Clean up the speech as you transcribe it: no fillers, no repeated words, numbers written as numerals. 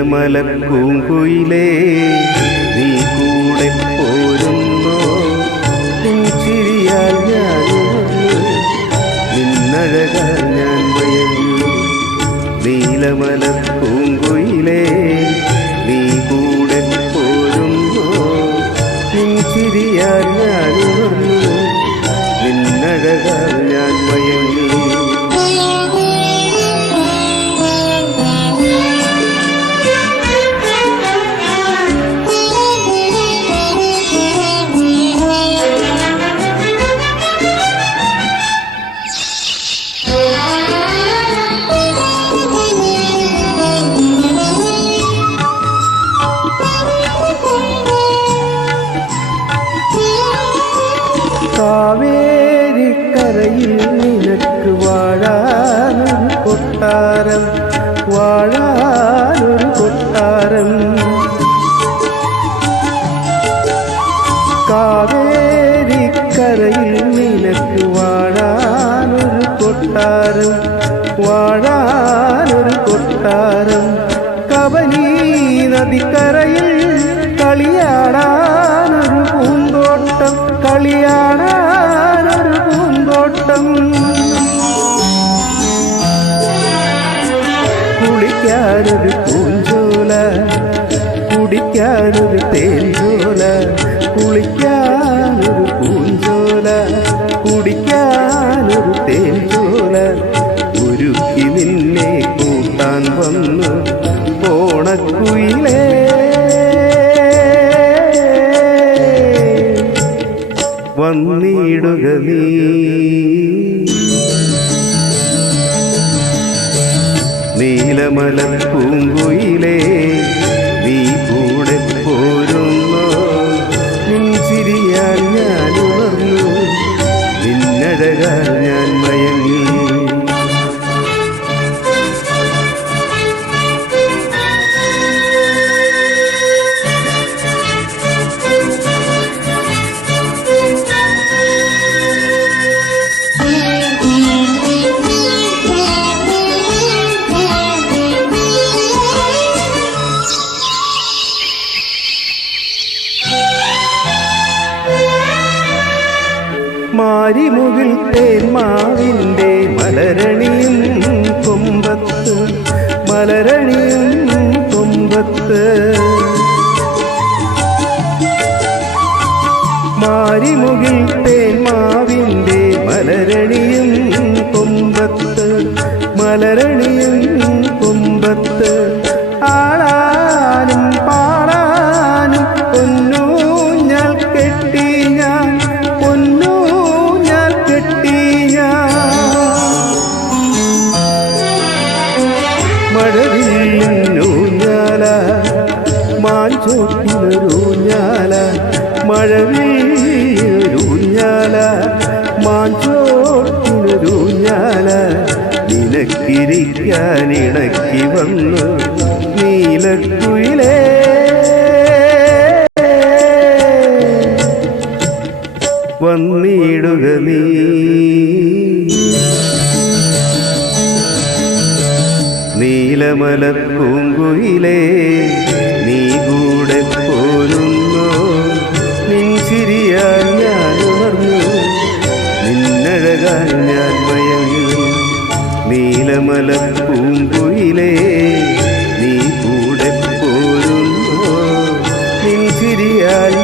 നീലമലപ്പൂങ്കുയിലേ നീ കൂടെ പോരുന്നോ നിൻ ചിരിയാൽ ഞാൻ നിന്നഴകാൽ ഞാൻ മയങ്ങി നീലമലപ്പൂങ്കുയിലേ നീ കൂടെ പോരുന്നോ നിൻ ചിരിയാൽ ഞാൻ നിന്നഴകാൽ ഞാൻ മയങ്ങി കാവേരിക്കരയിൽ നിനക്ക് വാഴാനൊരു കൊട്ടാരം വാഴാനൊരു കൊട്ടാരം കാവേരിക്കരയിൽ നിനക്ക് വാഴാനൊരു കൊട്ടാരം വാഴാനൊരു കൊട്ടാരം കബനി നദിക്കരയിൽ കളിയാടാനൊരു പൂന്തോട്ടം കളിയാടാനൊരു പൂന്തോട്ടം കുളിക്കാനൊരു പൂഞ്ചോല കുടിക്കാനൊരു തേൻചോല കുളിക്കാനൊരു പൂഞ്ചോല കുടിക്കാനൊരു തേൻചോല ഒരുക്കി നിന്നെ കൂട്ടാൻ വന്നു ഓണക്കുയിലേ വന്നിടുക നീ നീലമലപ്പൂങ്കുയിലേ നീ കൂടെ പോരുന്നോ നിൻ ചിരിയാൽ ഞാൻ ഉണർന്നു നിന്നഴകാൽ ഞാൻ മയങ്ങി മാരിമുകിൽ തേന്മാവിൻ്റെ മലരണിയും കൊമ്പത്ത് മലരണിയും കൊമ്പത്ത് മാരിമുകിൽ തേന്മാവിൻ്റെ മലരണിയും കൊമ്പത്ത് മലരണിയും കൊമ്പത്ത് ആടാനും പാടാനും പൊന്നൂഞ്ഞാൽ കെട്ടി ഞാൻ മഴവില്ലൂഞ്ഞാല മാഞ്ചോട്ടിനൊരൂഞ്ഞാല മഴവില്ലൂഞ്ഞാല മാഞ്ചോട്ടിനൊരൂഞ്ഞാല നിനക്കിരിക്കാൻ ഇണക്കി വന്നു നീലക്കുയിലേ വന്നിടുക നീ നീലമലപ്പൂങ്കുയിലേ നീ കൂടെ പോരുന്നോ നിൻ ചിരിയാൽ ഞാൻ ഉണർന്നു നിന്നഴകാൽ ഞാൻ മയങ്ങി നീലമലപ്പൂങ്കുയിലേ നീ കൂടെ പോരുന്നോ നിൻ ചിരിയാൽ